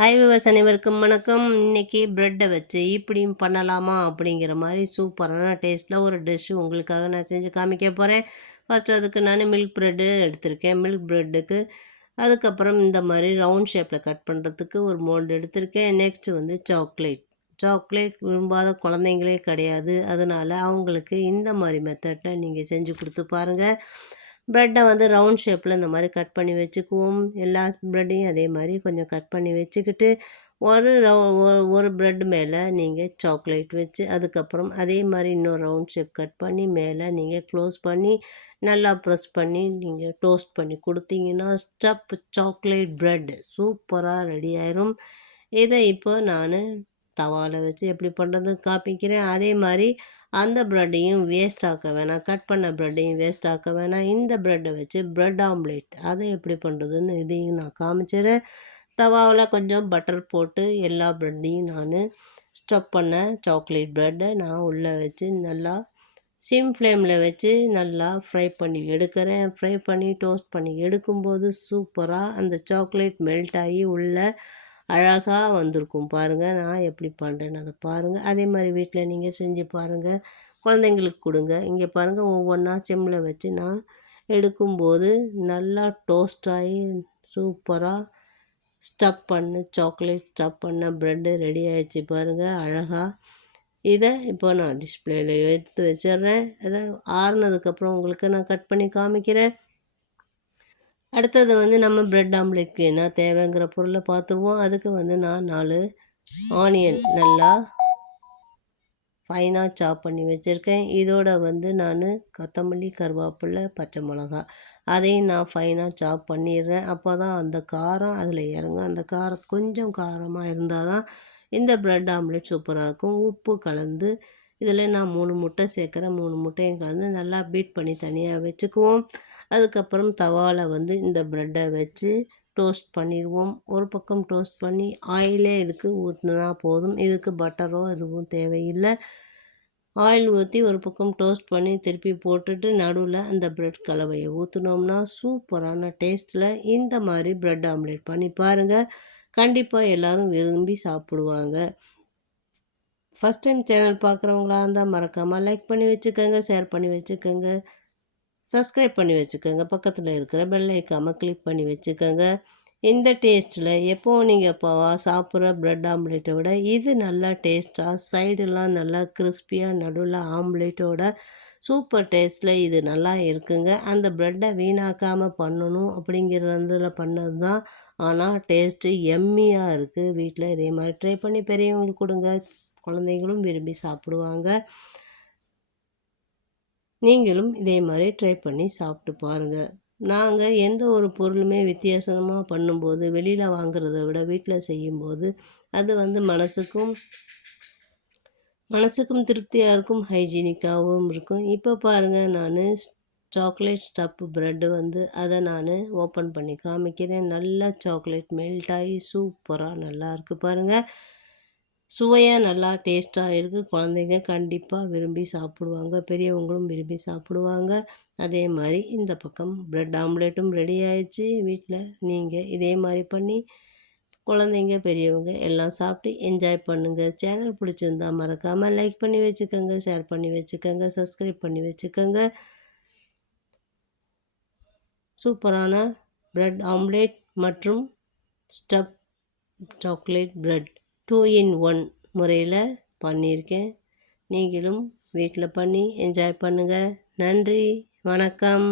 Hi viewers அனைவருக்கும் வணக்கம். இன்னைக்கு ப்ரெட்டை வச்சு இப்படியும் பண்ணலாமா அப்படிங்கிற மாதிரி சூப்பரான டேஸ்ட்டில் ஒரு டிஷ் உங்களுக்காக நான் செஞ்சு காமிக்க போகிறேன். ஃபஸ்ட்டு அதுக்கு நான் மில்க் ப்ரெட்டு எடுத்திருக்கேன். மில்க் ப்ரெட்டுக்கு அதுக்கப்புறம் இந்த மாதிரி ரவுண்ட் ஷேப்பில் கட் பண்ணுறதுக்கு ஒரு மோல்டு எடுத்திருக்கேன். நெக்ஸ்ட்டு வந்து சாக்லேட் விரும்பாத குழந்தைங்களே கிடையாது. அதனால் அவங்களுக்கு இந்த மாதிரி மெத்தடில் நீங்கள் செஞ்சு கொடுத்து பாருங்கள். ப்ரெட்டை வந்து ரவுண்ட் ஷேப்பில் இந்த மாதிரி கட் பண்ணி வச்சுக்குவோம். எல்லா ப்ரெட்டையும் அதே மாதிரி கொஞ்சம் கட் பண்ணி வச்சுக்கிட்டு ஒரு ப்ரெட் மேலே நீங்கள் சாக்லேட் வச்சு அதுக்கப்புறம் அதே மாதிரி இன்னொரு ரவுண்ட் ஷேப் கட் பண்ணி மேலே நீங்கள் க்ளோஸ் பண்ணி நல்லா ப்ரெஸ் பண்ணி நீங்கள் டோஸ்ட் பண்ணி கொடுத்தீங்கன்னா ஸ்டஃப் சாக்லேட் ப்ரெட் சூப்பராக ரெடி ஆயிரும். இதை இப்போ நான் தவாவில் வச்சு எப்படி பண்ணுறதுன்னு காமிக்கிறேன். அதே மாதிரி அந்த ப்ரெட்டையும் வேஸ்ட் ஆக்க வேணாம், கட் பண்ண ப்ரெட்டையும் வேஸ்ட் ஆக்க வேணாம். இந்த ப்ரெட்டை வச்சு ப்ரெட் ஆம்லேட் அதை எப்படி பண்ணுறதுன்னு இதையும் நான் காமிச்சிடுறேன். தவாவில் கொஞ்சம் பட்டர் போட்டு எல்லா ப்ரெட்டையும் நான் ஸ்டஃப் பண்ண சாக்லேட் ப்ரெட்டை நான் உள்ளே வச்சு நல்லா சிம் ஃப்ளேமில் வச்சு நல்லா ஃப்ரை பண்ணி எடுக்கிறேன். ஃப்ரை பண்ணி டோஸ்ட் பண்ணி எடுக்கும்போது சூப்பராக அந்த சாக்லேட் மெல்ட் ஆகி உள்ளே அழகாக வந்திருக்கும். பாருங்கள் நான் எப்படி பண்ணுறேன்னு அதை பாருங்கள். அதே மாதிரி வீட்டில் நீங்கள் செஞ்சு பாருங்கள், குழந்தைங்களுக்கு கொடுங்க. இங்கே பாருங்கள் ஒவ்வொன்றா சிம்மில் வச்சு நான் எடுக்கும்போது நல்லா டோஸ்ட் ஆகி சூப்பராக சாக்லேட் ஸ்டஃப் பண்ண ப்ரெட்டு ரெடி ஆகிடுச்சு பாருங்கள் அழகாக. இதை இப்போ நான் டிஸ்பிளேயில் எடுத்து வச்சிட்றேன். அதை ஆறுனதுக்கப்புறம் உங்களுக்கு நான் கட் பண்ணி காமிக்கிறேன். அடுத்தது வந்து நம்ம ப்ரெட் ஆம்லேட்க்கு என்ன தேவைங்கிற பொருளை பார்த்துருவோம். அதுக்கு வந்து நான் 4 ஆனியன் நல்லா ஃபைனாக சாப் பண்ணி வச்சுருக்கேன். இதோட வந்து நான் கொத்தமல்லி, கருவேப்பிலை, பச்சை மிளகா அதையும் நான் ஃபைனாக சாப் பண்ணிடுறேன். அப்போ தான் அந்த காரம் அதில் இறங்கும். அந்த காரம் கொஞ்சம் காரமாக இருந்தால் தான் இந்த ப்ரெட் ஆம்லேட் சூப்பராக இருக்கும். உப்பு கலந்து இதில் நான் 3 முட்டை சேர்க்குறேன். 3 முட்டையும் கலந்து நல்லா பீட் பண்ணி தனியாக வச்சுக்குவோம். அதுக்கப்புறம் தவாவில் வந்து இந்த ப்ரெட்டை வச்சு டோஸ்ட் பண்ணிடுவோம். ஒரு பக்கம் டோஸ்ட் பண்ணி ஆயிலே இதுக்கு ஊற்றினா போதும். இதுக்கு பட்டரோ எதுவும் தேவையில்லை. ஆயில் ஊற்றி ஒரு பக்கம் டோஸ்ட் பண்ணி திருப்பி போட்டுட்டு நடுவில் அந்த ப்ரெட் கலவையை ஊற்றினோம்னா சூப்பரான டேஸ்ட்டில் இந்த மாதிரி ப்ரெட் ஆம்லேட் பண்ணி பாருங்கள். கண்டிப்பாக எல்லோரும் விரும்பி சாப்பிடுவாங்க. ஃபஸ்ட் டைம் சேனல் பார்க்குறவங்களா இருந்தால் மறக்காமல் லைக் பண்ணி வச்சுக்கோங்க, ஷேர் பண்ணி வச்சுக்கோங்க, சப்ஸ்கிரைப் பண்ணி வச்சுக்கோங்க. பக்கத்தில் இருக்கிற பெல் ஐக்கானை கிளிக் பண்ணி வச்சுக்கோங்க. இந்த டேஸ்ட்டில் எப்போது நீங்கள் இப்போ சாப்பிட்ற ப்ரெட் ஆம்லேட்டை விட இது நல்லா டேஸ்ட்டாக சைடெல்லாம் நல்லா கிறிஸ்பியாக நடுவில் ஆம்லேட்டோட சூப்பர் டேஸ்ட்டில் இது நல்லா இருக்குங்க. அந்த ப்ரெட்டை வீணாக்காமல் பண்ணணும் அப்படிங்கிறதுல பண்ணது தான். ஆனால் டேஸ்ட்டு எம்மியாக இருக்குது. வீட்டில் இதே மாதிரி ட்ரை பண்ணி பெரியவங்களுக்கு கொடுங்க, குழந்தைங்களும் விரும்பி சாப்பிடுவாங்க. நீங்களும் இதே மாதிரி ட்ரை பண்ணி சாப்பிட்டு பாருங்கள். நாங்கள் எந்த ஒரு பொருளுமே வித்தியாசமாக பண்ணும்போது வெளியில் வாங்குறத விட வீட்டில் செய்யும்போது அது வந்து மனசுக்கும் திருப்தியாக இருக்கும், ஹைஜீனிக்காகவும் இருக்கும். இப்போ பாருங்கள் நான் சாக்லேட் ஸ்டஃப் ப்ரெட்டு வந்து அதை நான் ஓப்பன் பண்ணி காமிக்கிறேன். நல்லா சாக்லேட் மெல்ட் ஆகி சூப்பராக நல்லா இருக்குது பாருங்கள். சுவையாக நல்லா டேஸ்ட்டாக இருக்குது. குழந்தைங்க கண்டிப்பாக விரும்பி சாப்பிடுவாங்க, பெரியவங்களும் விரும்பி சாப்பிடுவாங்க. அதே மாதிரி இந்த பக்கம் ப்ரெட் ஆம்லேட்டும் ரெடி ஆயிடுச்சு. வீட்டில் நீங்கள் இதே மாதிரி பண்ணி குழந்தைங்க பெரியவங்க எல்லாம் சாப்பிட்டு என்ஜாய் பண்ணுங்கள். சேனல் பிடிச்சிருந்தா மறக்காமல் லைக் பண்ணி வச்சுக்கோங்க, ஷேர் பண்ணி வச்சுக்கோங்க, சப்ஸ்கிரைப் பண்ணி வச்சுக்கோங்க. சூப்பரான ப்ரெட் ஆம்லேட் மற்றும் ஸ்டஃப் சாக்லேட் ப்ரெட் 2 in 1 முறையில் பண்ணியிருக்கேன். நீங்களும் வீட்டில் பண்ணி என்ஜாய் பண்ணுங்கள். நன்றி, வணக்கம்.